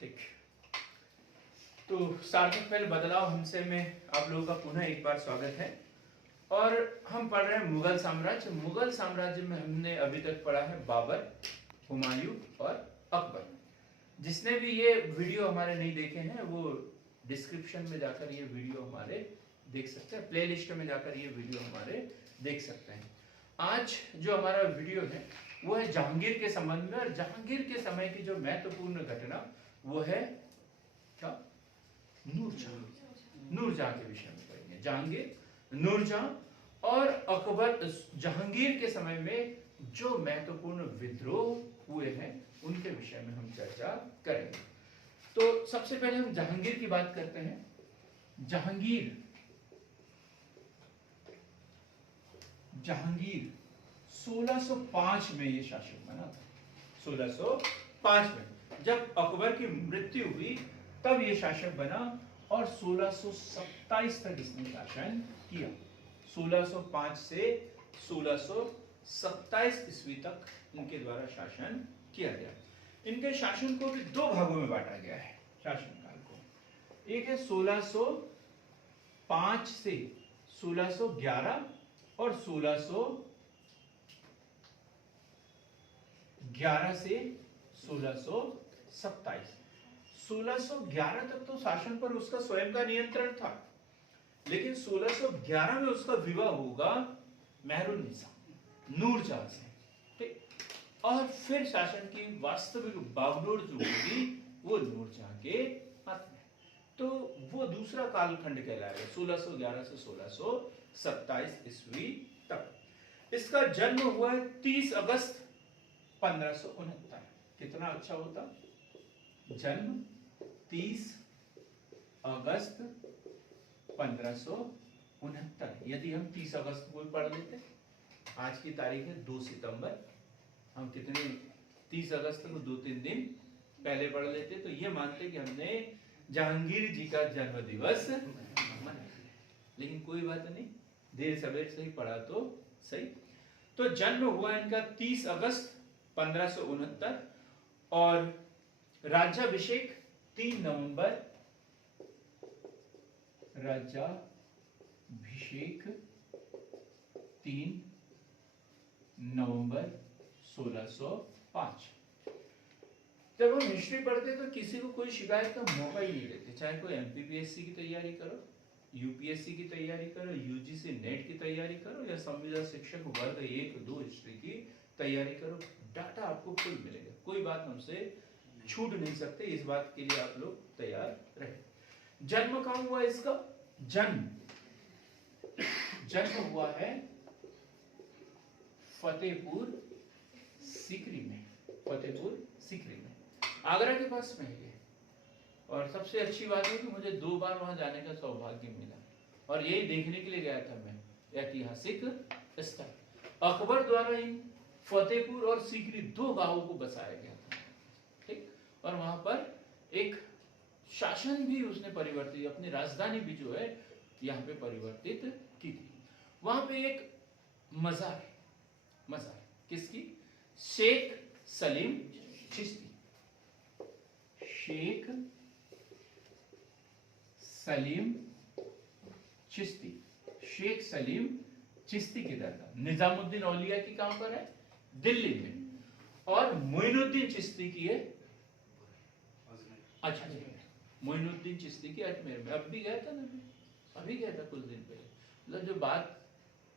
ठीक। तो सार्थक पहले बदलाव हमसे में आप लोगों का पुनः एक बार स्वागत है। और हम पढ़ रहे हैं मुगल साम्राज्य। मुगल साम्राज्य में हमने अभी तक पढ़ा है बाबर, हुमायूं और अकबर। जिसने भी ये वीडियो हमारे नहीं देखे हैं वो डिस्क्रिप्शन में जाकर ये वीडियो हमारे देख सकते हैं, प्लेलिस्ट में जाकर ये वीडियो हमारे देख सकते हैं। आज जो हमारा वीडियो है वो है जहांगीर के संबंध में, और जहांगीर के समय की जो महत्वपूर्ण घटना वो है क्या, नूरजहां। नूरजहां के विषय में पढ़ेंगे। जहांगीर, नूरजहां और अकबर। जहांगीर के समय में जो महत्वपूर्ण विद्रोह हुए हैं उनके विषय में हम चर्चा करेंगे। तो सबसे पहले हम जहांगीर की बात करते हैं। जहांगीर 1605 में ये शासक बना था। 1605 में जब अकबर की मृत्यु हुई तब ये शासक बना और 1627 तक इसने शासन किया। 1605 से 1627 ईस्वी तक इनके द्वारा शासन किया गया। इनके शासन को भी दो भागों में बांटा गया है शासन काल को। एक है 1605 से 1611 और 1611 से 1627। 1611 तक तो शासन पर उसका स्वयं का नियंत्रण था, लेकिन 1611 में उसका विवाह होगा मेहरुन्निसा, नूरजहां से। ठीक। और फिर शासन की वास्तविक बागडोर जो होगी वो नूरजहां के हाथ में। तो वो दूसरा कालखंड कहलाएगा 1611 से 1627 ईस्वी तक। इसका जन्म हुआ है 30 अगस्त 1569। कितना अच्छा होता, जन्म 30 अगस्त 1569। यदि हम 30 अगस्त को पढ़ लेते, आज की तारीख है 2 सितंबर, हम कितने 30 अगस्त को 2-3 दिन पहले पढ़ लेते तो ये मानते कि हमने जहांगीर जी का जन्म दिवस मनाया। लेकिन कोई बात नहीं, देर सवेर से ही पढ़ा तो सही। तो जन्म हुआ इनका 30 अगस्त 1569 और राज्याभिषेक 3 नवंबर। राज्याभिषेक 3 नवंबर 1605। जब हम हिस्ट्री पढ़ते तो किसी को कोई शिकायत का मौका ही नहीं देते। चाहे कोई एमपीपीएससी की तैयारी करो, यूपीएससी की तैयारी करो, यूजीसी नेट की तैयारी करो या संविदा शिक्षक वर्ग 1-2 हिस्ट्री की तैयारी करो, डाटा आपको फुल मिलेगा। कोई बात हमसे छूट नहीं सकते, इस बात के लिए आप लोग तैयार रहे। जन्म कहाँ हुआ इसका? जन्म हुआ है फतेहपुर सीकरी में। फतेहपुर सीकरी में, आगरा के पास में है। और सबसे अच्छी बात है कि मुझे 2 बार वहां जाने का सौभाग्य मिला और यही देखने के लिए गया था मैं, ऐतिहासिक स्थल। अकबर द्वारा इन फतेहपुर और सीकरी 2 गांवों को बसाया गया था। ठीक। और वहां पर एक शासन भी उसने परिवर्तित, अपनी राजधानी भी जो है यहाँ पे परिवर्तित की थी। वहां पे एक मजार है। मजार किसकी? शेख सलीम चिश्ती। शेख सलीम चिश्ती। शेख सलीम चिश्ती की दरगाह। निजामुद्दीन औलिया की कहां पर है? दिल्ली में। और मोइनुद्दीन चिश्ती की है अजमेर में। मोइनुद्दीन चिश्ती की अजमेर में। अब भी गया था ना, अभी गया था कुछ दिन पहले। मतलब जो बात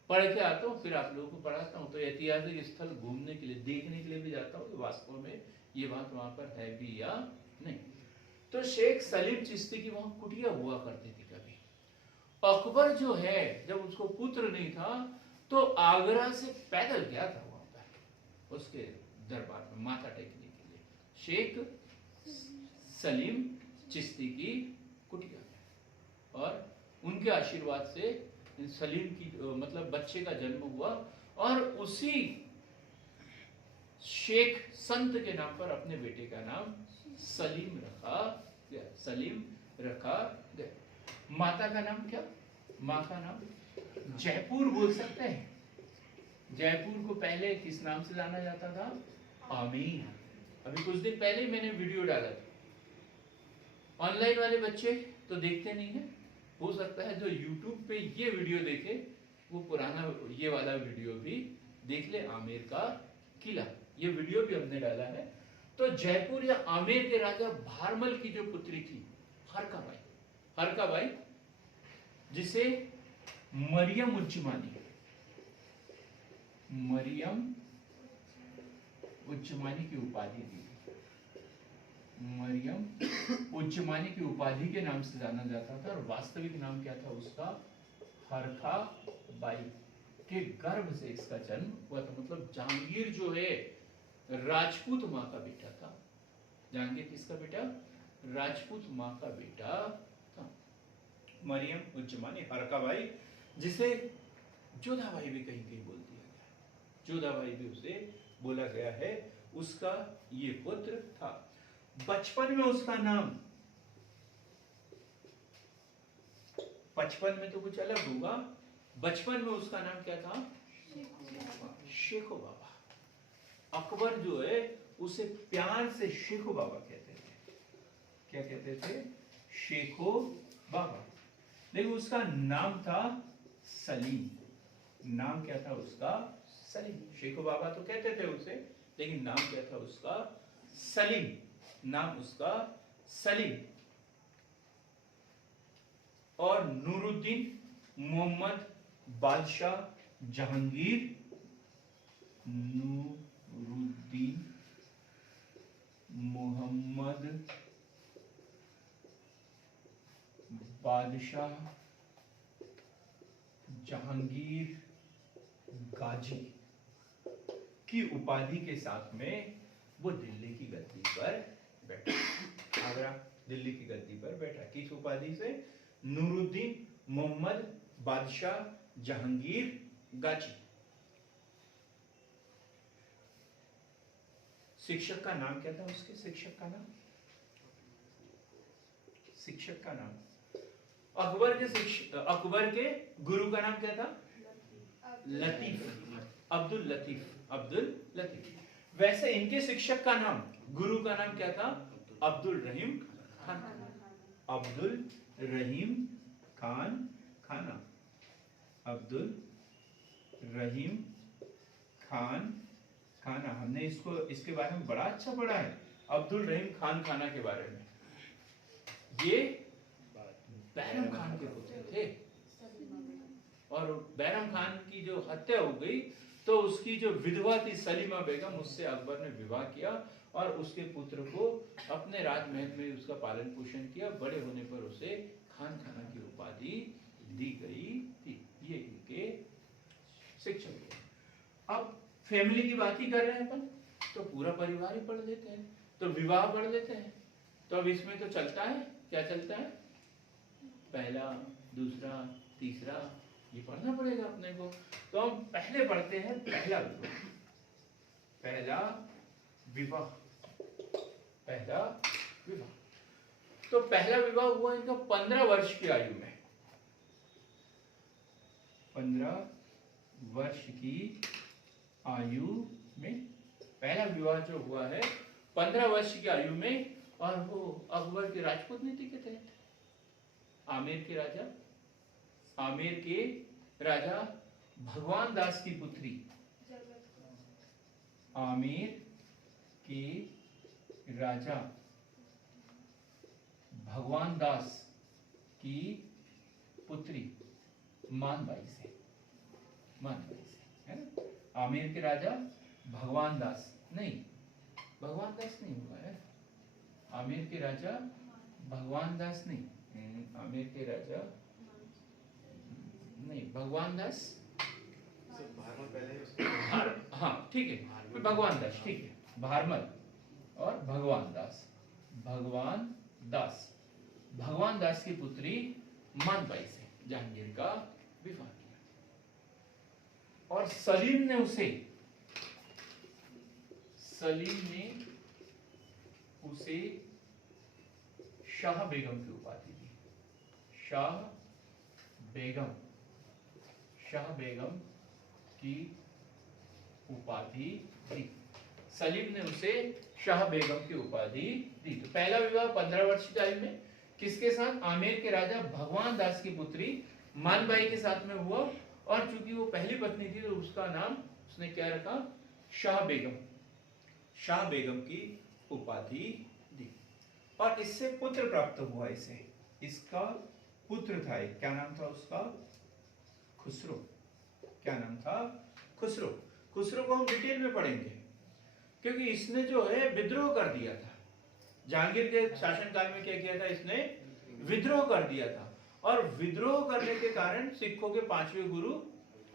पढ़ के आता हूँ फिर आप लोगों को पढ़ाता हूँ, तो ऐतिहासिक स्थल घूमने के लिए, देखने के लिए भी जाता हूँ कि वास्तव में ये बात वहां पर है भी या नहीं। तो शेख सलीम चिश्ती की वहां कुटिया हुआ करती थी कभी। अकबर जो है जब उसको पुत्र नहीं था तो आगरा से पैदल गया था वहां पर उसके दरबार में माथा टेकने के लिए, शेख सलीम चिश्ती की कुटिया में। और उनके आशीर्वाद से सलीम की मतलब बच्चे का जन्म हुआ और उसी शेख संत के नाम पर अपने बेटे का नाम सलीम रखा गया। सलीम रखा गया। माता का नाम क्या? माँ का नाम जयपुर बोल सकते हैं। जयपुर को पहले किस नाम से जाना जाता था? आमीन। अभी कुछ दिन पहले ही मैंने वीडियो डाला था ऑनलाइन वाले बच्चे तो देखते नहीं है, हो सकता है जो यूट्यूब पे ये वीडियो देखे वो पुराना ये वाला वीडियो भी देख ले, आमेर का किला, ये वीडियो भी हमने डाला है। तो जयपुर या आमेर के राजा भारमल की जो पुत्री थी हरकाबाई, हरकाबाई जिसे मरियम उच्चमानी, मरियम उच्चमानी की उपाधि दी, मरियम उच्चमानी की उपाधि के नाम से जाना जाता था, और वास्तविक नाम क्या था उसका, हरकाबाई के गर्भ से इसका जन्म हुआ था। मतलब जहांगीर जो है राजपूत माँ का बेटा था। जहांगीर किसका बेटा, राजपूत माँ का बेटा था। मरियम उच्चमानी हरकाबाई, जिसे जोधाबाई भी कहीं कहीं बोल दिया गया, जोधाबाई भी उसे बोला गया है, उसका ये पुत्र था। बचपन में उसका नाम, बचपन में तो कुछ अलग होगा, बचपन में उसका नाम क्या था, शेखो बाबा। अकबर जो है उसे प्यार से शेखो बाबा कहते थे। क्या कहते थे, शेखो बाबा। लेकिन उसका नाम था सलीम, नाम क्या था उसका, सलीम। शेखो बाबा तो कहते थे उसे, लेकिन नाम क्या था उसका, सलीम, नाम उसका सलीम। और नूरुद्दीन मोहम्मद बादशाह जहांगीर, नूरुद्दीन मोहम्मद बादशाह जहांगीर गाजी की उपाधि के साथ में वो दिल्ली की गद्दी पर बैठा, आगरा दिल्ली की गद्दी पर बैठा। किस उपाधि से, नूरुद्दीन मोहम्मद बादशाह जहांगीर गाजी। शिक्षक का नाम क्या था उसके, शिक्षक का नाम, शिक्षक का नाम, अकबर के शिक्षक, अकबर के गुरु का नाम क्या था, लतीफ, अब्दुल लतीफ, अब्दुल लतीफ। वैसे इनके शिक्षक का नाम, गुरु का नाम क्या था, अब्दुल रहीम खान, अब्दुल रहीम खान खाना, अब्दुल रहीम खान खाना। हमने इसको, इसके बारे में बड़ा अच्छा पढ़ा है, अब्दुल रहीम खान खाना के बारे में। ये बैरम खान के पुत्र थे, और बैरम खान की जो हत्या हो गई तो उसकी जो विधवा थी सलीमा बेगम, उससे अकबर ने विवाह किया और उसके पुत्र को अपने राजमहल में उसका पालन पोषण किया। बड़े होने पर उसे खान खाना की उपाधि दी गई थी। ये इनके शिक्षक। अब फैमिली की बात ही कर रहे हैं अपन, तो पूरा परिवार ही पढ़ लेते हैं, तो विवाह पढ़ लेते हैं। तो अब इसमें तो चलता है, क्या चलता है, पहला, दूसरा, तीसरा, ये पढ़ना पड़ेगा अपने को। तो हम पहले पढ़ते हैं पहला विवाह, पहला विवाह, पहला विवाह। तो पहला विवाह हुआ इनका 15 वर्ष की आयु में, 15 वर्ष की आयु में पहला विवाह जो हुआ है 15 वर्ष की आयु में, और वो अकबर की राजपूत नीति के तहत। आमेर के राजा, आमेर के राजा भगवान दास की पुत्री, आमेर के राजा भगवान दास की पुत्री मानबाई से, मानबाई से, है ना। आमेर के राजा भगवान दास, नहीं भगवान दास नहीं हुआ है, आमेर के राजा भगवान दास नहीं, आमेर के राजा नहीं, भगवान दास, हाँ ठीक है, भगवान दास, ठीक है, भारमल और भगवान दास, भगवान दास, भगवान दास की पुत्री मानबाई से जहांगीर का विवाह किया। और सलीम ने उसे, सलीम ने उसे शाह बेगम की उपाधि दी, शाह बेगम, शाह बेगम की उपाधि दी। सलीम ने उसे शाह बेगम की उपाधि दी। तो पहला विवाह 15 वर्ष की आयु में, किसके साथ? आमेर के राजा भगवान दास की पुत्री मानबाई के साथ में हुआ। और चूंकि वो पहली पत्नी थी तो उसका नाम उसने क्या रखा? शाह बेगम। शाह बेगम की उपाधि दी। और इससे पुत्र प्राप्त हुआ इसे। इसका पुत्र था एक, क्या नाम था उसका? खुसरो। क्या नाम था? खुसरो। खुसरो को हम डिटेल में पढ़ेंगे क्योंकि इसने जो है विद्रोह कर दिया था। जहांगीर के शासनकाल में क्या किया था इसने? विद्रोह कर दिया था। और विद्रोह करने के कारण सिखों के 5वें गुरु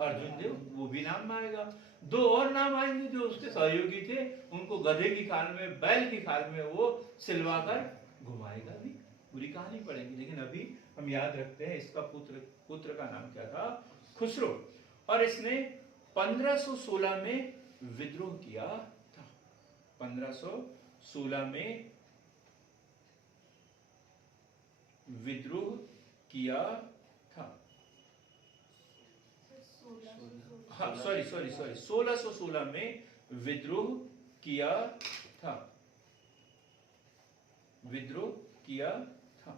अर्जुन देव, वो भी नाम आएगा। 2 और नाम आएंगे जो उसके सहयोगी थे, उनको गधे की खाल में, बैल की खाल में वो सिलवाकर घुमाएगा भी। पूरी कहानी पढ़ेंगे, लेकिन अभी हम याद रखते हैं इसका पुत्र का नाम क्या था? खुसरो। और इसने 1516 में विद्रोह किया था। 1516 में विद्रोह किया था। हाँ, सॉरी 1616 में विद्रोह किया था। विद्रोह किया था।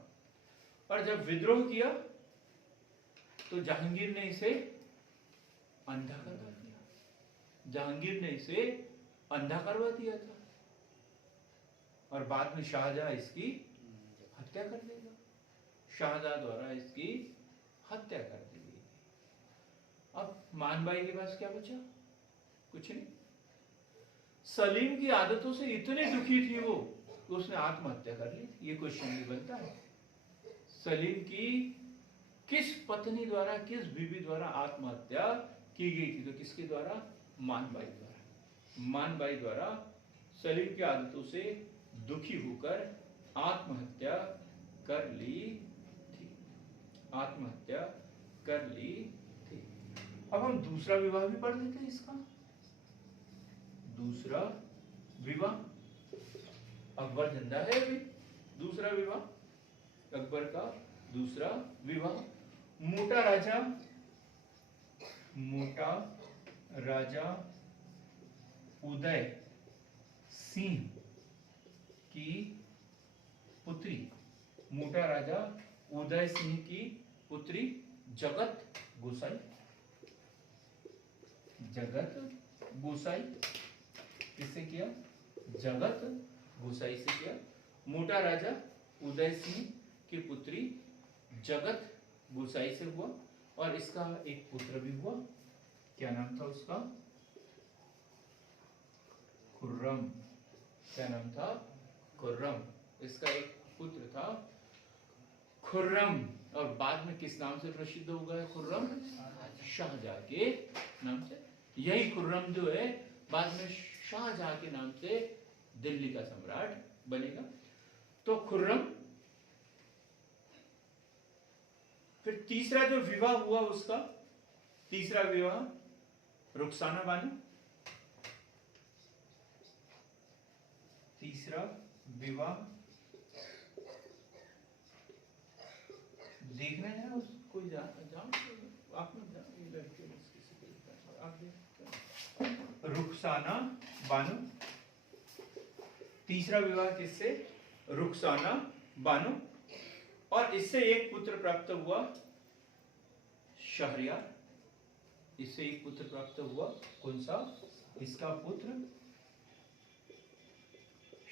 और जब विद्रोह किया तो जहांगीर ने इसे अंधा करवा दिया। जहांगीर ने इसे अंधा करवा दिया था। और बाद में शाहजहां इसकी हत्या कर देगा। शाहजहां द्वारा इसकी हत्या कर दी गई। अब मानबाई के पास क्या बचा? कुछ नहीं। सलीम की आदतों से इतने दुखी थी वो, तो उसने आत्महत्या कर ली। ये क्वेश्चन भी बनता है, सलीम की किस पत्नी द्वारा, किस बीबी द्वारा आत्महत्या की गई थी? तो किसके द्वारा? मानबाई द्वारा। मानबाई द्वारा सलीम की आदतों से दुखी होकर आत्महत्या कर ली थी। आत्महत्या कर ली थी। अब हम दूसरा विवाह भी पढ़ लेते हैं इसका। दूसरा विवाह, अकबर जिंदा है अभी। दूसरा विवाह, अकबर का दूसरा विवाह, मोटा राजा उदय सिंह की पुत्री, मोटा राजा उदय सिंह की पुत्री जगत गोसाई। जगत गोसाई किससे किया? जगत गोसाई से किया। मोटा राजा उदय सिंह की पुत्री जगत गोसाई से हुआ। और इसका एक पुत्र भी हुआ। क्या नाम था उसका? खुर्रम। क्या नाम था? खुर्रम। इसका एक पुत्र था खुर्रम। और बाद में किस नाम से प्रसिद्ध हो गया खुर्रम? शाहजहां के नाम से। यही खुर्रम जो है बाद में शाहजहां के नाम से दिल्ली का सम्राट बनेगा। तो खुर्रम। फिर तीसरा जो विवाह हुआ उसका, तीसरा विवाह रुखसाना बानो। तीसरा विवाह देखना है उसको, आप रुखसाना बानो। तीसरा विवाह किससे? रुखसाना बानो। और इससे एक पुत्र प्राप्त हुआ शहरयार। इससे एक पुत्र प्राप्त हुआ, कौन सा? इसका पुत्र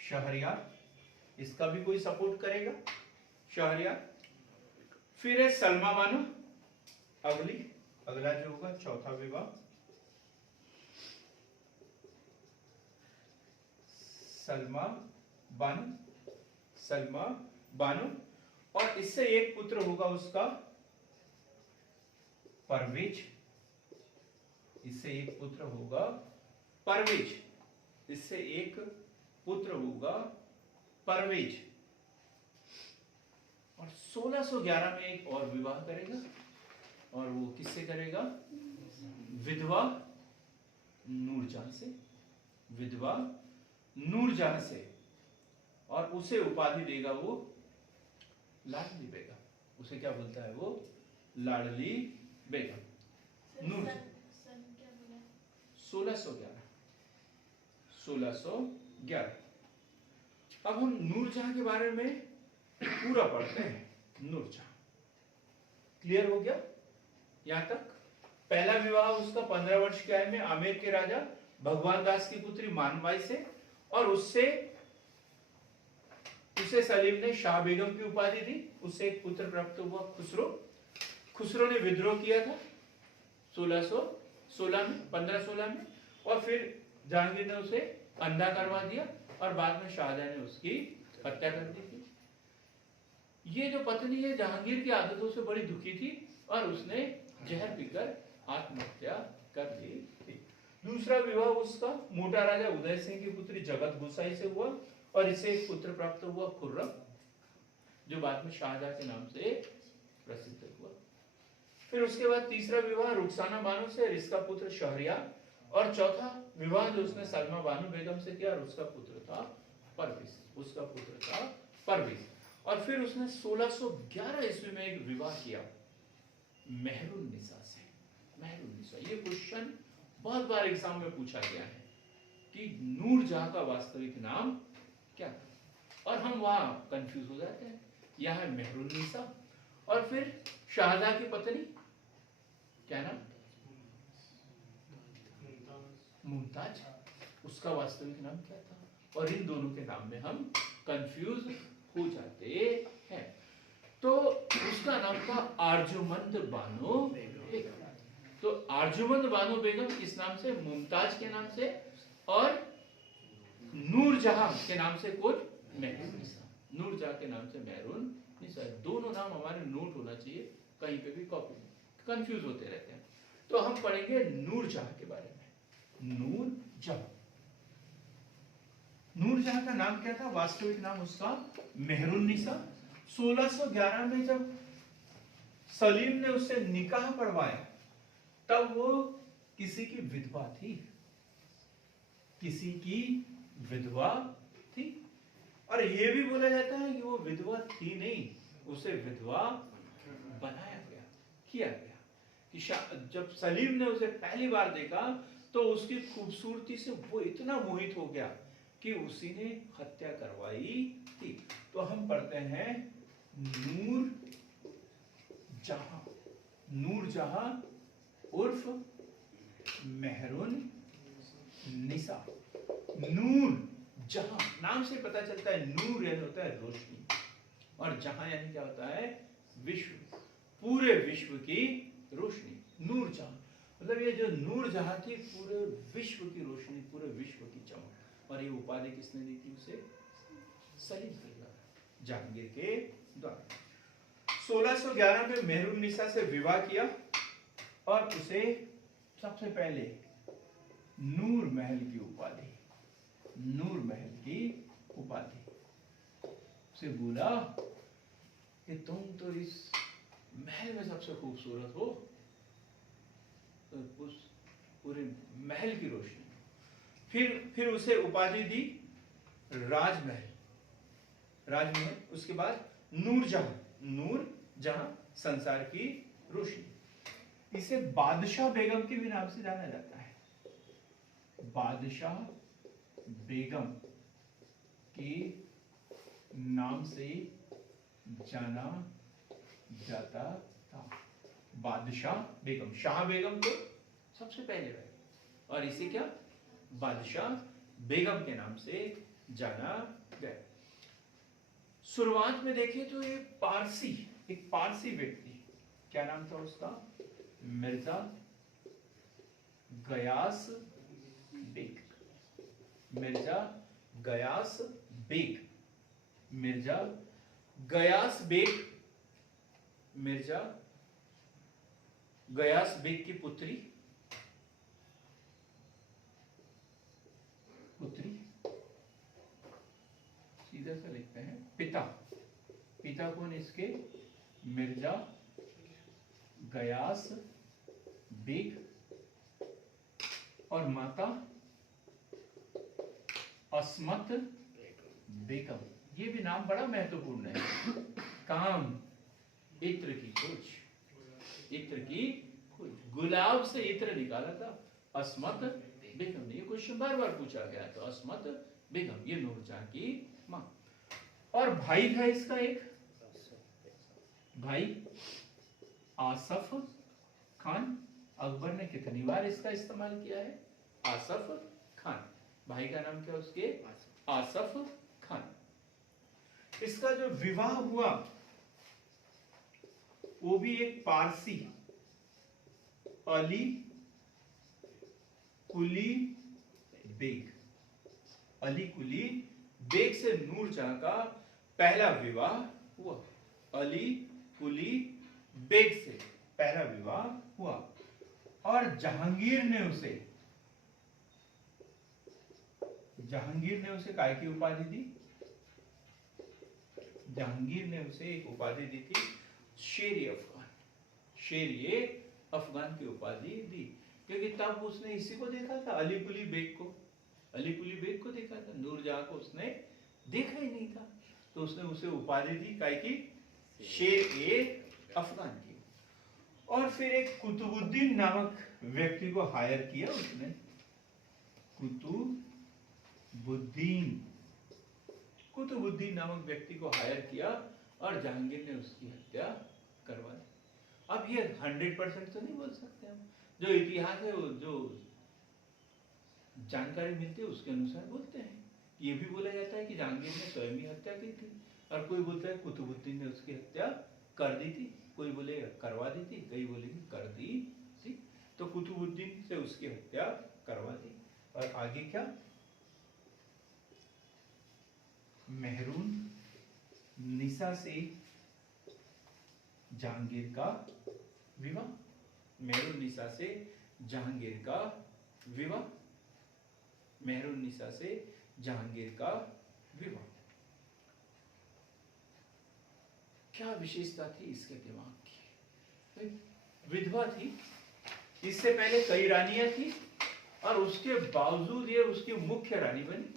शहरयार। इसका भी कोई सपोर्ट करेगा? शहरयार। फिर है सलमा बानो। अगला जो होगा चौथा विवाह, सलमा बानो। और इससे एक पुत्र होगा उसका परवेज। इससे एक पुत्र होगा परवेज। इससे एक पुत्र होगा परवेज। और 1611 में एक और विवाह करेगा। और वो किससे करेगा? विधवा नूरजहां से। विधवा नूरजहां से। और उसे उपाधि देगा वो लाडली बेगम। उसे क्या बोलता है वो? लाडली बेगम। नूरजहां। 1611। अब हम नूरजहां के बारे में पूरा पढ़ते हैं। नूरजहां क्लियर हो गया यहां तक। पहला विवाह उसका 15 वर्ष की आयु में आमेर के राजा भगवान दास की पुत्री मानबाई से, और उसे सलीम ने शाह बेगम की उपाधि दी। उससे एक पुत्र प्राप्त हुआ खुसरो। खुसरो ने विद्रोह किया था 1616 में, 1516 में, और फिर जहांगीर ने उसे अंधा करवा दिया और बाद में शाहजहां ने उसकी हत्या कर दी थी। ये जो पत्नी है जहांगीर की आदतों से बड़ी दुखी थी और उसने जहर पीकर आत्महत्या कर ली थी। दूसरा विवाह उसका मोटा राजा उदय सिंह की पुत्री जगत गोसाई से हुआ और इसे एक पुत्र प्राप्त हुआ खुर्रम, जो बाद में शाहजहां के नाम से प्रसिद्ध हुआ। फिर उसके बाद तीसरा विवाह रुखसाना बानो से, इसका पुत्र शहरियार, और चौथा विवाह जो उसने सलमा बानो बेगम से किया और उसका पुत्र था परवेज। और फिर उसने 1611 ईस्वी में एक विवाह किया मेहरुन्निसा से। मेहरुन्निसा, ये क्वेश्चन बहुत बार एग्जाम में पूछा गया है कि नूरजहां का वास्तविक नाम क्या था, और हम वहां कंफ्यूज हो जाते हैं। यह है मेहरुन्निसा, और फिर शाहजहां की पत्नी क्या नाम? मुमताज, उसका वास्तविक नाम क्या था? और इन दोनों के नाम में हम कंफ्यूज हो जाते हैं। तो उसका नाम था अर्जुमंद बानो बेगम। तो अर्जुमंद बानो बेगम किस नाम से? मुमताज के नाम से, और नूरजहां के नाम से कुछ मेहरुन्निसा। नूरजहां के नाम से मेहरुन्निसा। दोनों नाम हमारे नोट होना चाहिए, कहीं पे भी कॉपी में कंफ्यूज होते रहते हैं। तो हम पढ़ेंगे नूरजहां के बारे में। नूरजहां का नाम क्या था? वास्तविक नाम उसका मेहरुन्निसा। 1611 में जब सलीम ने उससे निकाह पढ़वाया तब वो किसी की विधवा थी, और ये भी बोला जाता है कि वो विधवा थी नहीं, उसे विधवा किया गया। कि जब सलीम ने उसे पहली बार देखा तो उसकी खूबसूरती से वो इतना मोहित हो गया कि उसी ने हत्या करवाई थी। तो हम पढ़ते हैं नूरजहां उर्फ मेहरुन्निसा। नूरजहां नाम से पता चलता है, नूर यानी होता है रोशनी, और जहां यानी क्या होता है? विश्व, पूरे विश्व की रोशनी। नूरजहां मतलब ये जो नूरजहां थी, पूरे विश्व की रोशनी, पूरे विश्व की चमक। और ये उपाधि किसने दी थी उसे? सलीम के द्वारा, जहांगीर के द्वारा। 1611 में मेहरुन्निसा से विवाह किया और उसे सबसे पहले नूर महल की उपाधि से बोला कि तुम तो इस महल में सबसे खूबसूरत हो, तो उस पूरे महल की रोशनी। फिर उसे उपाधि दी राजमहल। उसके बाद नूरजहां संसार की रोशनी। इसे बादशाह बेगम के भी नाम से जाना जाता है। बादशाह बेगम के नाम से जाना जाता था। बादशाह बेगम, शाह बेगम तो सबसे पहले रहे, और इसे क्या? बादशाह बेगम के नाम से जाना गया। शुरुआत में देखें तो एक पारसी व्यक्ति, क्या नाम था उसका? मिर्जा गयास बेग। मिर्जा गयास बेग की पुत्री सीधा सा लिखते हैं। पिता कौन इसके? मिर्जा गयास बेग, और माता अस्मत बेगम। ये भी नाम बड़ा महत्वपूर्ण है। काम, इत्र की खोज, गुलाब से इत्र निकाला था अस्मत बेगम ने। ये क्वेश्चन बार बार पूछा गया, तो अस्मत बेगम ये नूरजहां की मां। और भाई था इसका एक, भाई आसफ खान। अकबर ने कितनी बार इसका इस्तेमाल किया है? आसफ खान। भाई का नाम क्या उसके? आसफ खान। इसका जो विवाह हुआ वो भी एक पारसी अली कुली बेग, अली कुली बेग से नूरजहां का पहला विवाह हुआ। अली कुली बेग से पहला विवाह हुआ और जहांगीर ने उसे काय की उपाधि दी? जहांगीर ने उसे एक उपाधि दी थी, शेर अफगान। शेर अफगान की उपाधि दी, क्योंकि तब उसने इसी को देखा था, अली कुली बेग को। अली कुली बेग को देखा था, नूरजहां को उसने देखा ही नहीं था, तो उसने उसे उपाधि दी काय की? शेर अफगान की। और फिर एक कुतुबुद्दीन नामक व्यक्ति को हायर किया उसने, कुतुबुद्दीन नामक व्यक्ति को हायर किया और जहांगीर ने उसकी हत्या करवा दी। अब ये 100% तो नहीं बोल सकते हम, जो इतिहास है, जो जानकारी मिलती है उसके अनुसार बोलते हैं। ये भी बोला जाता है कि जहांगीर ने स्वयं ही हत्या की थी, और कोई बोलता है कुतुबुद्दीन ने उसकी हत्या कर दी थी, कोई बोलेगा करवा दी थी, कई बोलेगी कर दी थी। तो कुतुबुद्दीन से उसकी हत्या करवा दी। और आगे क्या? मेहरून निसा से जहांगीर का विवाह। मेहरून निसा से जहांगीर का विवाह। मेहरून निसा से जहांगीर का विवाह। क्या विशेषता थी इसके दिमाग की? विधवा थी, इससे पहले कई रानियां थी, और उसके बावजूद ये उसकी मुख्य रानी बनी।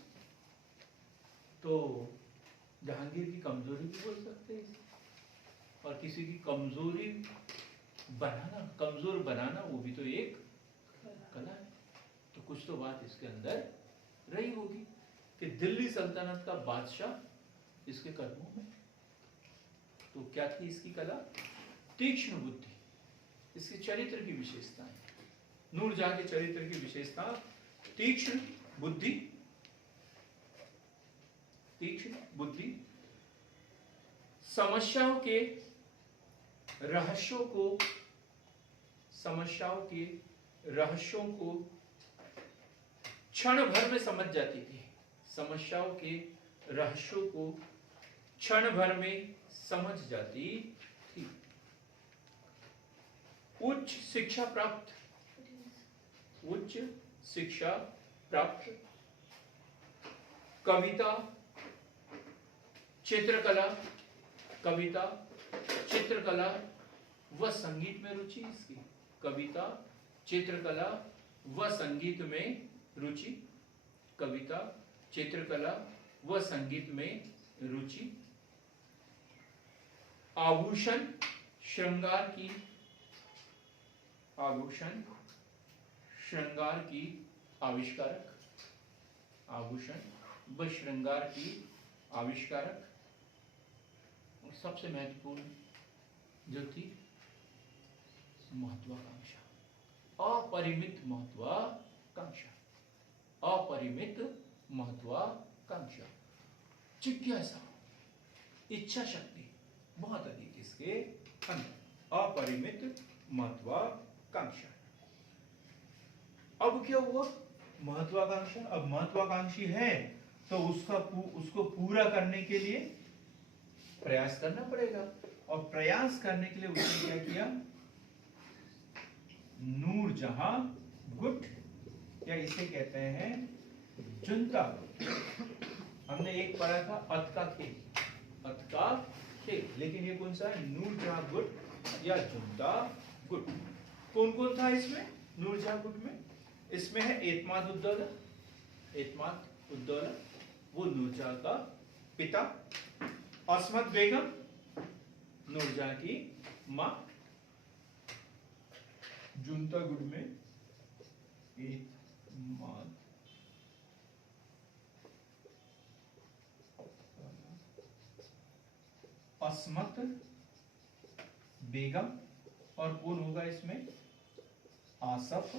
तो जहांगीर की कमजोरी भी बोल सकते हैं, और किसी की कमजोरी बनाना, कमजोर बनाना, वो भी तो एक कला है। तो कुछ तो बात इसके अंदर रही होगी कि दिल्ली सल्तनत का बादशाह इसके कदमों में। तो क्या थी इसकी कला? तीक्ष्ण बुद्धि। इसके चरित्र की विशेषताएं, नूरजहां के चरित्र की विशेषता तीक्ष्ण बुद्धि, तीक्ष्ण बुद्धि, समस्याओं के रहस्यों को क्षण भर में समझ जाती थी। समस्याओं के रहस्यों को क्षण भर में समझ जाती थी। उच्च शिक्षा प्राप्त, कविता चित्रकला व संगीत में रुचि इसकी। कविता, चित्रकला व संगीत में रुचि। कविता, चित्रकला व संगीत में रुचि। आभूषण श्रृंगार की आविष्कारक। आभूषण व श्रृंगार की आविष्कारक। और सबसे महत्वपूर्ण जो थी महत्वाकांक्षा, अपरिमित महत्वाकांक्षा, अपरिमित महत्वाकांक्षा, जिज्ञासा, इच्छा शक्ति बहुत अधिक इसके अंदर, अपरिमित महत्वाकांक्षा। अब क्या हुआ? महत्वाकांक्षा, अब महत्वाकांक्षी है तो उसको पूरा करने के लिए प्रयास करना पड़ेगा, और प्रयास करने के लिए उसने क्या किया? नूरजहां गुट, या इसे कहते हैं जुंता गुट। हमने एक पढ़ा था अत का खेल, लेकिन ये कौन सा है? नूरजहां गुट या जुंता गुट। कौन कौन था इसमें? नूरजहां गुट में इसमें है एतमाद उद्दौला, वो नूरजहां का पिता। अस्मत बेगम, नूरजहां की मां। जुंता गुट में एतमाद अस्मत बेगम, और कौन होगा इसमें, आसफ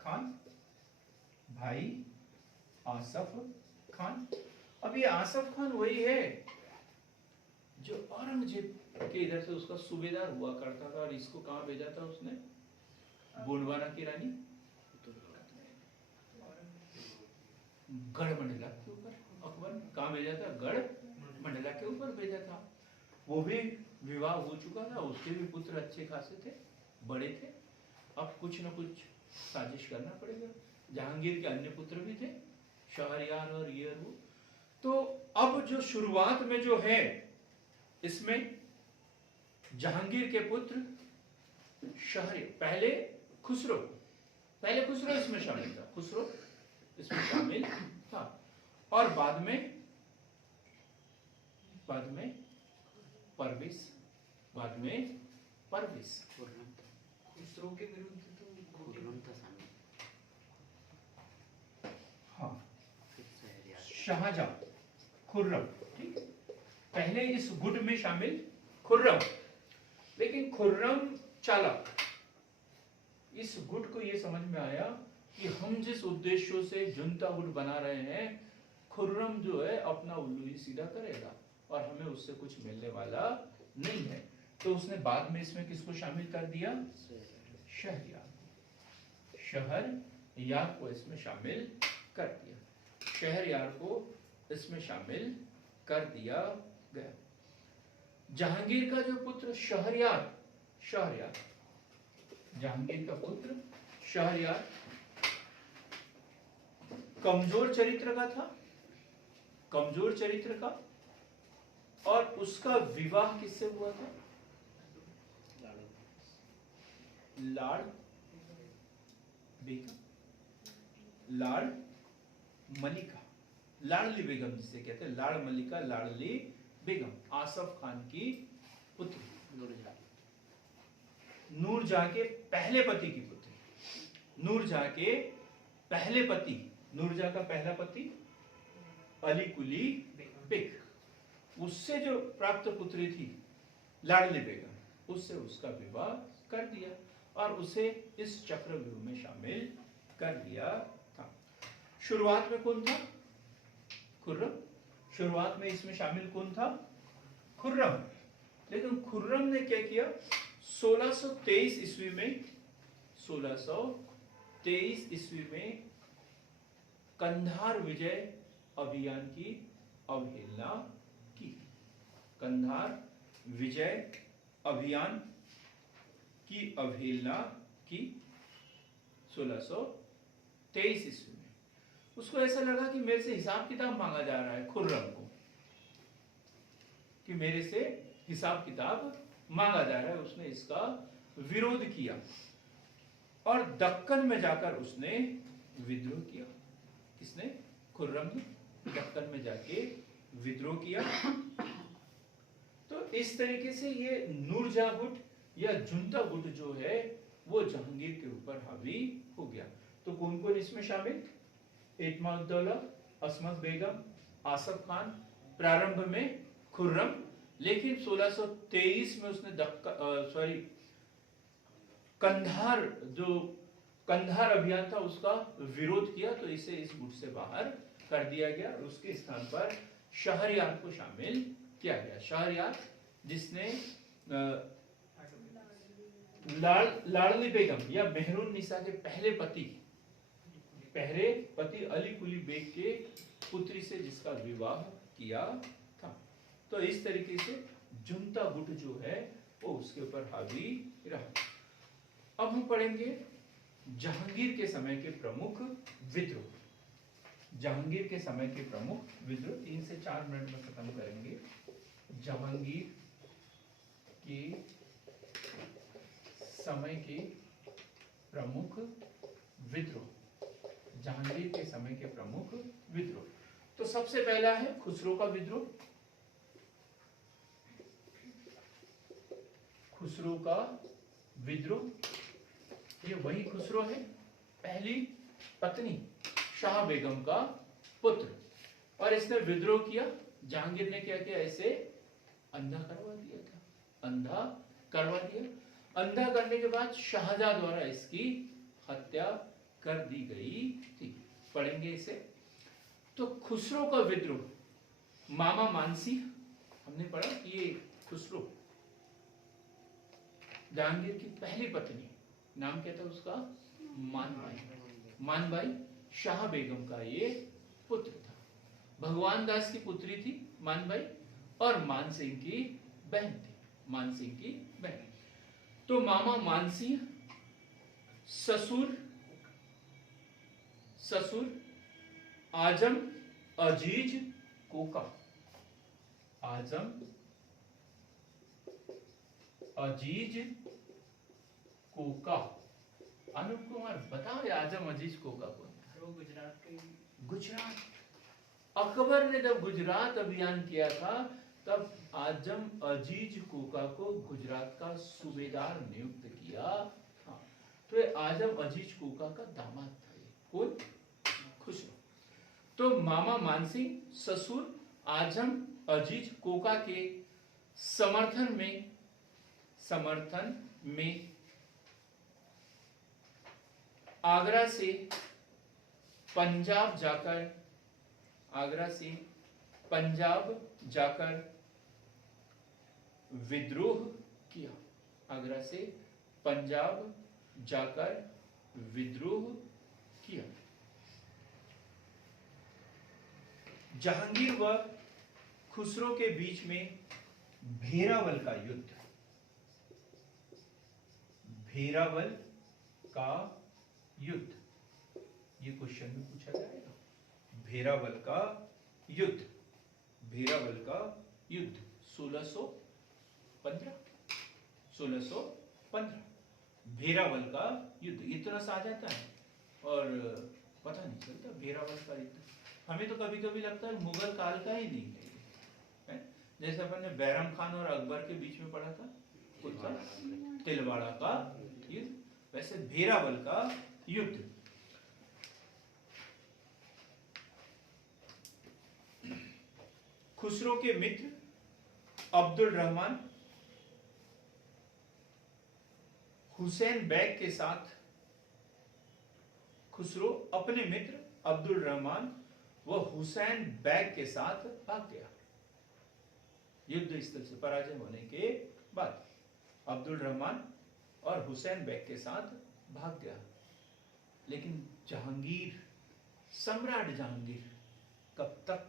खान, भाई आसफ खान। अब ये आसफ खान वही है जो औरंगजेब के इधर से उसका सूबेदार हुआ करता था, और इसको कहाँ भेजा था उसने, गोंडवाना की रानी गढ़ मंडला के ऊपर, अकबर ने कहाँ भेजा था, गढ़ मंडला के ऊपर भेजा था। वो भी विवाह हो चुका था, उसके भी पुत्र अच्छे खासे थे, बड़े थे। अब कुछ न कुछ साजिश करना पड़ेगा। जहांगीर के अन्य पुत्र भी थे, शहरयार और ये वो। तो अब जो शुरुआत में जो है इसमें जहांगीर के पुत्र पहले खुसरो इसमें शामिल था, खुसरो इसमें शामिल था, और बाद में परवेश। खुसरो के विरुद्ध तो खुर्रम था शामिल। हाँ, शाहजहां, खुर्रम, ठीक। पहले इस गुट में शामिल खुर्रम, लेकिन खुर्रम चालाक, इस गुट को यह समझ में आया कि हम जिस उद्देश्यों से जुनता गुट बना रहे हैं, खुर्रम जो है अपना उल्लू ही सीधा करेगा और हमें उससे कुछ मिलने वाला नहीं है। तो उसने बाद में इसमें किसको शामिल कर दिया, शहरयार को इसमें शामिल कर दिया, शहरयार को इसमें शामिल कर दिया गया। जहांगीर का जो पुत्र शहरयार, जहांगीर का पुत्र शहरयार कमजोर चरित्र का था, और उसका विवाह किससे हुआ था, लाडली बेगम जिसे कहते हैं, लाड़ मलिका, लाडली बेगम, आसफ खान की पुत्री, नूरजहां के पहले पति की पुत्री, नूरजहां के पहले पति, नूरजहां का पहला पति अली कुली बेग, उससे जो प्राप्त पुत्री थी लाडली बेगम, उससे उसका विवाह कर दिया और उसे इस चक्रव्यूह में शामिल कर दिया था। शुरुआत में कौन था, खुर्रम, शुरुआत में इसमें शामिल कौन था, खुर्रम। लेकिन खुर्रम ने क्या किया, 1623 ईस्वी में कंधार विजय अभियान की अवहेलना की, कंधार विजय अभियान की अवहेलना की 1623 ईस्वी में। उसको ऐसा लगा कि मेरे से हिसाब किताब मांगा जा रहा है, खुर्रम को, कि मेरे से हिसाब किताब मांगा जा रहा है। उसने इसका विरोध किया और दक्कन में जाकर उसने विद्रोह किया। किसने, खुर्रम ने दक्कन में जाके विद्रोह किया। तो इस तरीके से ये नूरजहां गुट या जुनता गुट जो है वो जहांगीर के ऊपर हावी हो गया। तो कौन कौन इसमें शामिल, एतमाउद्दौला, अस्मत बेगम, आसफ खान, प्रारंभ में खुर्रम, लेकिन 1623 में उसने कंधार अभियान था उसका विरोध किया, तो इसे इस गुट से बाहर कर दिया गया और उसके स्थान पर शहरयार को शामिल किया गया। शहरयार जिसने लाडली बेगम या मेहरून निसा के पहले पति अली कुली बेग के पुत्री से जिसका विवाह किया था। तो इस तरीके से जुनता गुट जो है वो उसके ऊपर हावी रहा। अब हम पढ़ेंगे जहांगीर के समय के प्रमुख विद्रोह। जहांगीर के समय के प्रमुख विद्रोह 3 से 4 मिनट में खत्म करेंगे। जहांगीर के समय के प्रमुख विद्रोह, जहांगीर के समय के प्रमुख विद्रोह। तो सबसे पहला है खुसरो का विद्रोह। खुसरो का विद्रोह, ये वही खुसरो है, पहली पत्नी शाह बेगम का पुत्र, और इसने विद्रोह किया। जहांगीर ने क्या किया, इसे अंधा करवा अंधा करवा दिया। अंधा करने के बाद शाहजहां द्वारा इसकी हत्या कर दी गई थी। पढ़ेंगे इसे। तो खुसरो का विद्रोह, मामा मानसी, हमने पढ़ा कि ये खुसरो जहांगीर की पहली पत्नी, नाम क्या था उसका? मानबाई। मानबाई शाह बेगम का ये पुत्र था। भगवान दास की पुत्री थी मानबाई और मान सिंह की बहन थी, मान सिंह की बहन। तो मामा मानसिंह ससुर आजम अजीज कोका, आजम अजीज कोका। अनूप कुमार बताओ ये आजम अजीज कोका कौन था? वो गुजरात के गुजरात। अकबर ने जब गुजरात अभियान किया था तब आजम अजीज कोका को गुजरात का सूबेदार नियुक्त किया था। तो ये आजम अजीज कोका का दामाद था। ये कौन? खुसरो। तो मामा मानसिंह ससुर आजम अजीज कोका के समर्थन में आगरा से पंजाब जाकर विद्रोह किया। आगरा से पंजाब जाकर विद्रोह किया। जहांगीर व खुसरो के बीच में भेरावल का युद्ध, भेरावल का युद्ध, ये क्वेश्चन में पूछा जाएगा। भेरावल का युद्ध, भेरावल का युद्ध 1615 भेरावल का युद्ध। इतना सा आ जाता है और पता नहीं चलता भेरावल का युद्ध। हमें तो कभी कभी लगता है मुगल काल का ही नहीं है। जैसे अपन ने बैरम खान और अकबर के बीच में पढ़ा था तिलवाड़ा का युद्ध, वैसे भेरावल का युद्ध। खुसरो के मित्र अब्दुल रहमान हुसैन बैग के साथ, खुसरो अपने मित्र अब्दुल रहमान व हुसैन बैग के साथ भाग गया। युद्ध स्थल से पराजय होने के बाद अब्दुल रहमान और हुसैन बैग के साथ भाग गया। लेकिन जहांगीर, सम्राट जहांगीर कब तक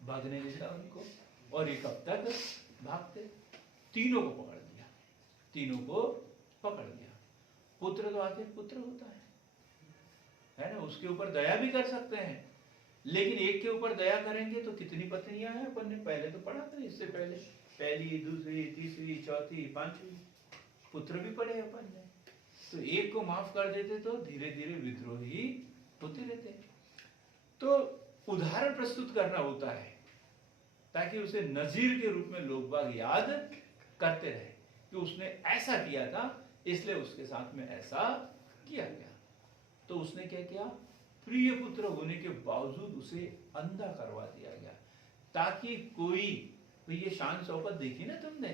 भागने देता उनको, और ये कब तक भागते? तीनों को पकड़ लिया, तीनों को पकड़ लिया। पुत्र तो आखिर पुत्र होता है ना, उसके ऊपर दया भी कर सकते हैं, लेकिन एक के ऊपर दया करेंगे तो कितनी पत्नियां हैं अपन ने पहले तो पढ़ा था, इससे पहले पहली, दूसरी, तीसरी, चौथी, पांचवी पुत्र भी पढ़े अपन ने। तो एक को माफ कर देते तो धीरे धीरे विद्रोही होते रहते। तो उदाहरण प्रस्तुत करना होता है ताकि उसे नजीर के रूप में लोग बाग याद करते रहे कि उसने ऐसा किया था, इसलिए उसके साथ में ऐसा किया गया। तो उसने क्या किया? प्रिय पुत्र होने के बावजूद उसे अंधा करवा दिया गया, ताकि कोई, ये शान शौकत देखी ना तुमने,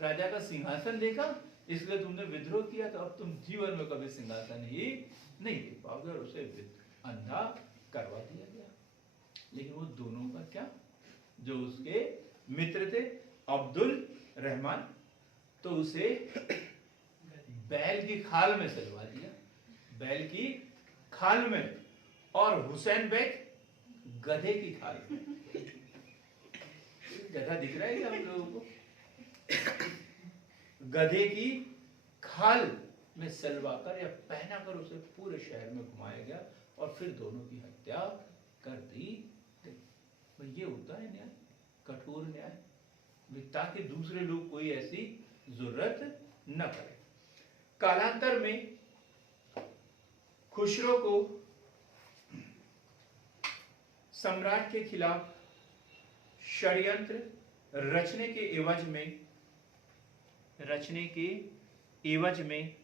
राजा का सिंहासन देखा इसलिए तुमने विद्रोह किया, तो अब तुम जीवन में कभी सिंहासन ही नहीं देख पाओगे, और उसे अंधा करवा दिया गया। लेकिन वो दोनों का क्या, जो उसके मित्र थे अब्दुल रहमान, तो उसे बैल की खाल में सलवा दिया, बैल की खाल में, और हुसैन बैग गधे की खाल में। गधा दिख रहा है क्या हम लोगों को? गधे की खाल में सलवाकर या पहनाकर उसे पूरे शहर में घुमाया गया और फिर दोनों की हत्या कर दी गई। ये होता है न्याय, कठोर न्याय, ताकि दूसरे लोग कोई ऐसी जरूरत न करे। कालांतर में खुसरो को सम्राट के खिलाफ षड्यंत्र रचने के एवज में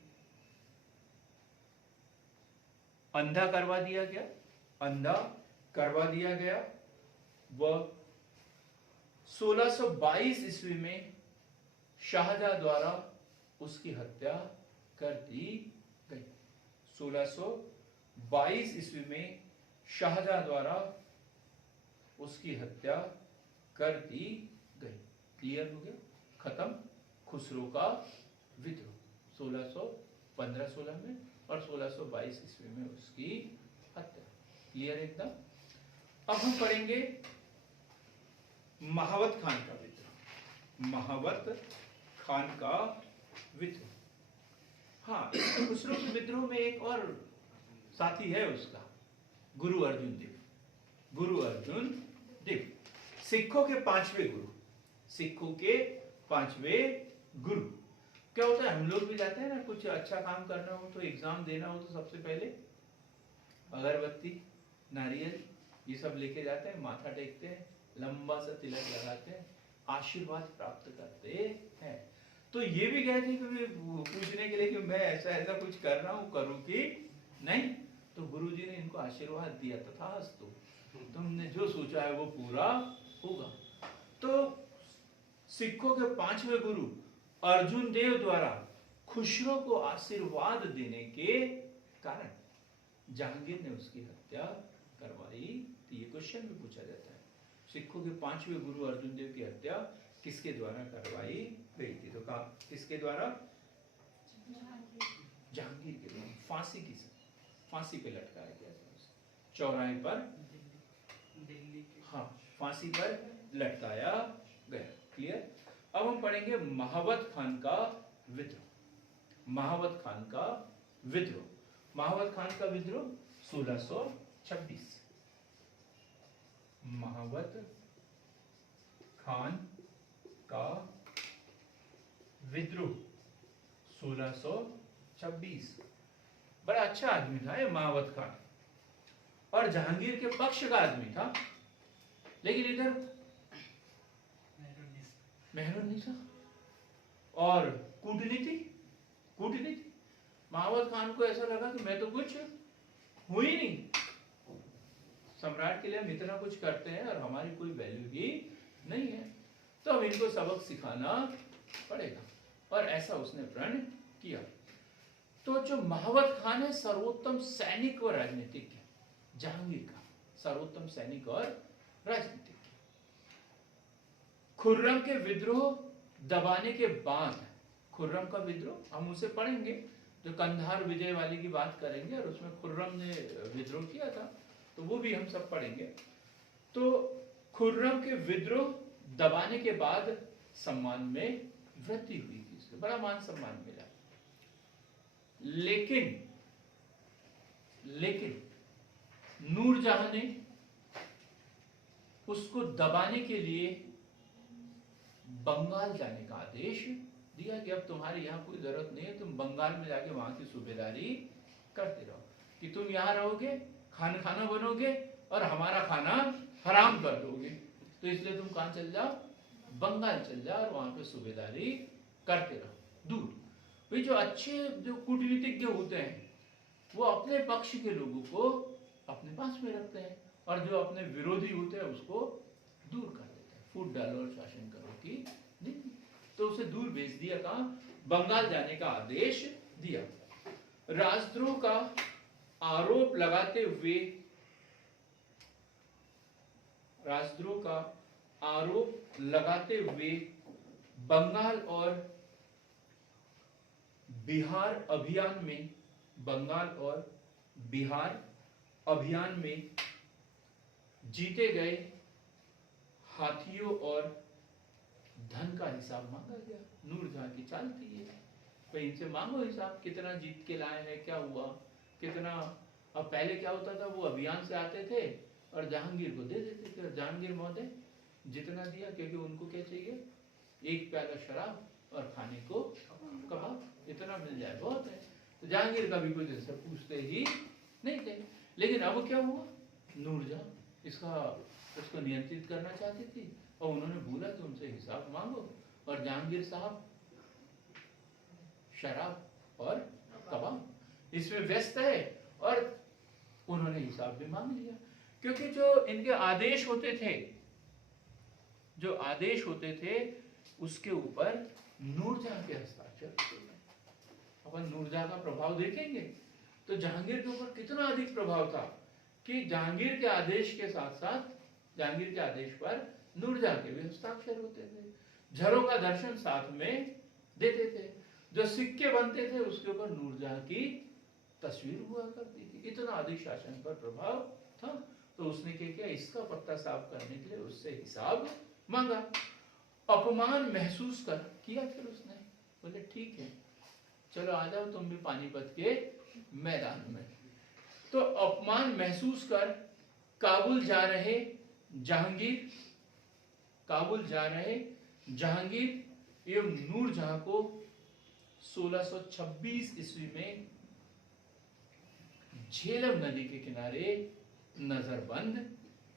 अंधा करवा दिया गया, अंधा करवा दिया गया। वह 1622 ईस्वी में शाहजहां द्वारा उसकी हत्या कर दी गई। 1622 ईस्वी में शाहजहां द्वारा उसकी हत्या कर दी गई। क्लियर हो गया, खत्म खुसरो का विद्रोह 1615-16 में और 1622 ईस्वी में उसकी हत्या। क्लियर एकदम। अब हम पढ़ेंगे महावत खान का विद्रोह। महावत खान का विद्रोह। हाँ, इस खुसरो के विद्रोह में एक और साथी है उसका, गुरु अर्जुन देव। गुरु अर्जुन देव सिखों के 5वें गुरु। सिखों के 5वें गुरु। क्या होता है, हम लोग भी जाते हैं ना, कुछ अच्छा काम करना हो तो, एग्जाम देना हो तो सबसे पहले अगरबत्ती, नारियल ये सब लेके जाते हैं, माथा टेकते हैं, लंबा सा तिलक लगाते हैं, आशीर्वाद प्राप्त करते हैं। तो ये भी गए थे पूछने के लिए कि मैं ऐसा ऐसा कुछ कर रहा हूँ, करूँ कि नहीं। तो गुरुजी ने इनको आशीर्वाद दिया, तथास्तु, तुमने जो सोचा है वो पूरा होगा। तो सिखों के 5वें गुरु अर्जुन देव द्वारा खुसरो को आशीर्वाद देने के कारण जहांगीर ने उसकी हत्या करवाई थी। ये क्वेश्चन भी पूछा जाता है, सिखों के 5वें गुरु अर्जुन देव की हत्या किसके द्वारा करवाई गई थी? तो कहा किसके द्वारा? जहांगीर के द्वारा। फांसी पे लटकाया गया था, चौराहे पर, दिल्ली के, हाँ, फांसी पर लटकाया गया। क्लियर। अब हम पढ़ेंगे महावत खान का विद्रोह। महावत खान का विद्रोह। महावत खान का विद्रोह 1626। महावत खान का विद्रोह 1626। बड़ा अच्छा आदमी था ये महावत खान, और जहांगीर के पक्ष का आदमी था, लेकिन इधर मेहरुन्निसा और कूटनीति। महावत खान को ऐसा लगा कि मैं तो कुछ हूं ही नहीं, सम्राट के लिए हम इतना कुछ करते हैं और हमारी कोई वैल्यू ही नहीं है, तो अब इनको सबक सिखाना पड़ेगा, और ऐसा उसने प्रण किया। तो जो महावत खान है, सर्वोत्तम सैनिक और राजनीतिज्ञ, जहांगीर का सर्वोत्तम सैनिक और राजनीतिज्ञ। खुर्रम के विद्रोह दबाने के बाद, खुर्रम का विद्रोह हम उसे पढ़ेंगे, जो कंधार विजय वाली की बात करेंगे, और उसमें खुर्रम ने विद्रोह किया था, तो वो भी हम सब पढ़ेंगे। तो खुर्रम के विद्रोह दबाने के बाद सम्मान में वृद्धि हुई थी, इसको बड़ा मान सम्मान मिला। लेकिन नूरजहां ने उसको दबाने के लिए बंगाल जाने का आदेश दिया कि अब तुम्हारी यहाँ कोई जरूरत नहीं है, तुम बंगाल में जाके वहां की सूबेदारी करते रहो, कि तुम यहाँ रहोगे, खाना बनोगे और हमारा खाना हराम कर दोगे, तो इसलिए तुम कहाँ चल जाओ, बंगाल चल जाओ और वहां पे सूबेदारी करते रहो दूर। वही जो अच्छे जो कूटनीतिज्ञ होते हैं वो अपने पक्ष के लोगों को अपने पास में रखते हैं, और जो अपने विरोधी होते हैं उसको दूर कर देते हैं, फूट डालो और शासन करो की नहीं। तो उसे दूर भेज दिया, कहा बंगाल जाने का आदेश दिया। राजद्रोह का आरोप लगाते हुए बंगाल और बिहार अभियान में जीते गए हाथियों और धन का हिसाब मांगा गया। नूरजहां की चाल थी ये, भाई इनसे मांगो हिसाब, कितना जीत के लाए हैं, क्या हुआ, कितना। अब पहले क्या होता था, वो अभियान से आते थे और जहांगीर को दे देते थे, जहांगीर महोदय जितना दिया, क्योंकि उनको क्या चाहिए, एक प्याला शराब और खाने को कबाब, इतना मिल जाए बहुत है। तो जहांगीर का भी कुछ ऐसा पूछते ही नहीं थे। लेकिन अब क्या हुआ, नूरजहां उसको नियंत्रित करना चाहती थी, और उन्होंने बोला कि उनसे हिसाब मांगो, और जहांगीर साहब शराब और कबाब इसमें व्यस्त है, और उन्होंने हिसाब भी मांग लिया। क्योंकि जो इनके आदेश होते थे उसके ऊपर नूरजहां के हस्ताक्षर होते हैं। अपन नूरजहां का प्रभाव देखेंगे तो जहांगीर के ऊपर कितना अधिक प्रभाव था कि जहांगीर के आदेश के साथ साथ जहांगीर के आदेश पर नूरजहां के भी हस्ताक्षर होते थे। झरों का दर्शन साथ में देते थे। जो सिक्के बनते थे उसके ऊपर नूरजहां की तस्वीर हुआ करती थी। इतना अधिक शासन पर प्रभाव था। तो उसने क्या किया, इसका पत्ता साफ करने के लिए उससे हिसाब मांगा। अपमान महसूस कर किया फिर उसने, बोले ठीक है चलो आ जाओ तुम भी पानीपत के मैदान में। तो अपमान महसूस कर काबुल जा रहे जहांगीर एवं नूरजहां को 1626 ईस्वी में झेलम नदी के किनारे नजरबंद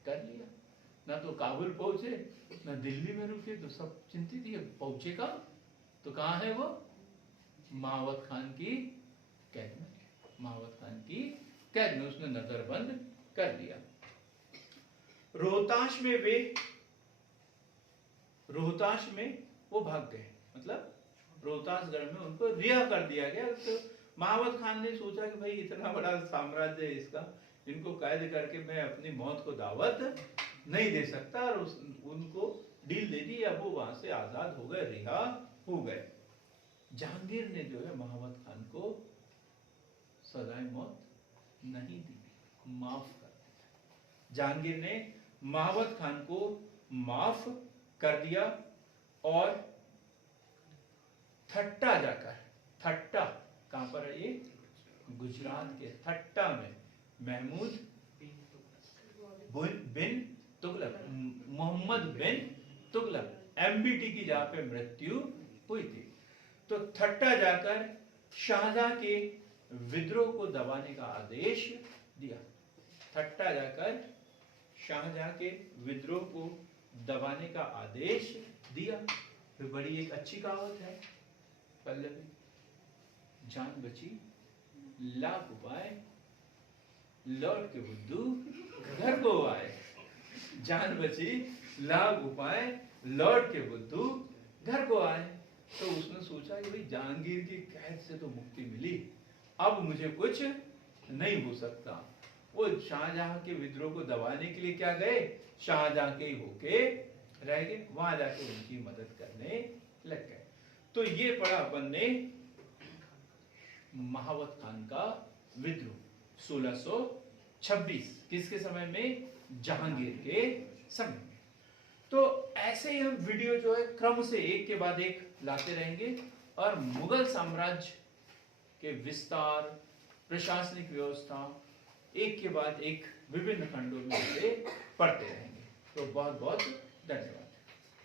कर लिया। ना तो काबुल पहुंचे ना दिल्ली में रुके, तो सब चिंतित ही पहुंचेगा तो कहां है वो, महावत खान की कैद में। महावत खान की कैद में उसने नजरबंद कर दिया। रोहताश में वो भाग गए, मतलब रोहतासगढ़ में उनको रिहा कर दिया गया। तो महावत खान ने सोचा कि भाई इतना बड़ा साम्राज्य है इसका, इनको कैद करके मैं अपनी मौत को दावत नहीं दे सकता, और उनको डील दे दी। अब वो वहां से आजाद हो गए, रिहा हो गए। जहांगीर ने जो है महावत खान को सजाए मौत नहीं दी, माफ कर दिया। जहांगीर ने महावत खान को माफ कर दिया और थट्टा जाकर, थट्टा कहां पर है ये, गुजरात के थट्टा में महमूद बिन तुगलक, मोहम्मद बिन तुगलक एमबीटी की जहां पे मृत्यु हुई थी। तो थट्टा जाकर शाहजहां के विद्रोह को दबाने का आदेश दिया। थट्टा जाकर शाहजहां के विद्रोह को दबाने का आदेश दिया। फिर बड़ी एक अच्छी कहावत है पल्लवी, जान बची लाख उपाय लौट के बुद्धू घर को आए। जान बची लाख उपाय लौट के बुद्धू घर को आए। तो उसने सोचा कि भाई जहांगीर की कैद से तो मुक्ति मिली, अब मुझे कुछ नहीं हो सकता। वो शाहजहां के विद्रोह को दबाने के लिए क्या गए, शाहजहां के ही होके रह गए, वहां जाके उनकी मदद करने लग गए। तो ये पढ़ा अपन ने महावत खान का विद्रोह 1626 किसके समय में, जहांगीर के समय में। तो ऐसे ही हम वीडियो जो है क्रम से एक के बाद एक लाते रहेंगे और मुगल साम्राज्य के विस्तार, प्रशासनिक व्यवस्था एक के बाद एक विभिन्न खंडों में से पढ़ते रहेंगे। तो बहुत बहुत धन्यवाद।